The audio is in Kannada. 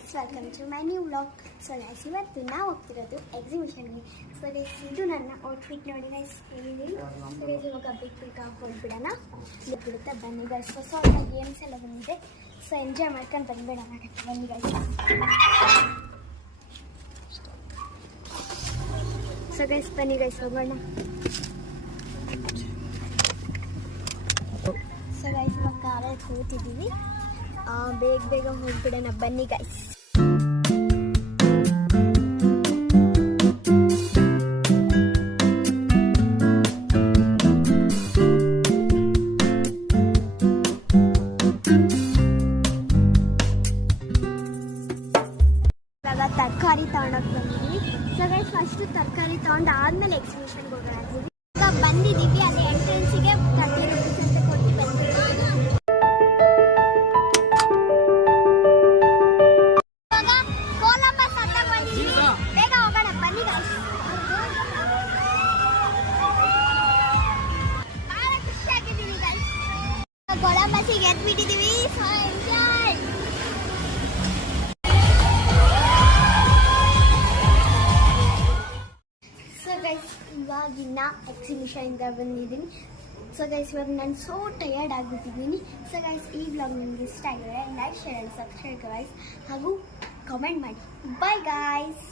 Guys, welcome to my new vlog. So guys, ಇವತ್ತು ನಾವು ಹೋಗ್ತಿರೋದು ಎಕ್ಸಿಬಿಷನ್ಗೆ. ಸೊ ಗೈಸ್, ಇದು ನನ್ನ ಔಟ್ಫಿಟ್ ನೋಡಿ ಗೈಸ್, ಹೇಳಿ. ಸೊ ಗೈಸ್, ಇವಾಗ ಬೇಗ ಹೊರಡ್ಬಿಡೋಣ. ಬಿಡುತ್ತಾ ಬನ್ನಿ ಗೈಸ್. ಹೊಸ ಹೊಸ ಗೇಮ್ಸ್ ಎಲ್ಲ ಬಂದಿದೆ. ಸೊ ಎಂಜಾಯ್ ಮಾಡ್ಕೊಂಡು ಬಂದ್ಬಿಡೋಣ. ಬನ್ನಿ ಗೈಸ್. ಸೊ ಗೈಸ್, ಬನ್ನಿ ಗೈಸ್, ಹೋಗೋಣ. ಸೊ ಗೈಸ್, ಇವಾಗ ಕಾರಲ್ಲಿ ಕೂತಿದ್ದೀವಿ. ಬೇಗ ಬೇಗ ಹೋಗ್ಬಿಡೋಣ ಬನ್ನಿ ಗೈಸ್. ಇವಾಗ ತರಕಾರಿ ತಗೊಂಡೋಗಿ ಬಂದಿದ್ದೀವಿ. ಸೊ ಗೈಸ್, ಫಸ್ಟ್ ತರಕಾರಿ ತಗೊಂಡು ಆದ್ಮೇಲೆ ಎಕ್ಸಿಬಿಷನ್ಗೆ ಹೋಗೋಣ ಅಂತೀವಿ. ಇವಾಗ ಬಂದಿದ್ದೀವಿ. ಅಲ್ಲಿ ಎಂಟ್ರೆನ್ಸಿಗೆ 30 ರೂಪೀಸ್ ಅಂತ ಕೊಟ್ಟು ಬಂದಿದ್ದೀವಿ. ಬೇಗ ಹೋಗೋಣ ಬನ್ನಿ ಗೈಸ್. ಬಹಳ ಖುಷಿ ಆಗಿದ್ದೀವಿ ಗೈಸ್. ಕೊಳಂಬಸಿಗೆ ಎದ್ಬಿಟ್ಟಿದ್ದೀವಿ. So enjoy. ಸೊ ಗೈಸ್, ಇವಾಗಿನ ಎಕ್ಸಿಬಿಷನಿಂದ ಬಂದಿದ್ದೀನಿ. ಸೊ ಗೈಸ್, ಇವಾಗ ನಾನು ಸೋ ಟಯರ್ಡ್ ಆಗಿಬಿಟ್ಟಿದ್ದೀನಿ. ಸೊ ಗೈಸ್, ಈ ಬ್ಲಾಗ್ ನಿಮಗೆ ಇಷ್ಟ ಆಗಿದ್ರೆ like, share and subscribe guys, ಹಾಗೂ ಕಾಮೆಂಟ್ ಮಾಡಿ. Bye guys.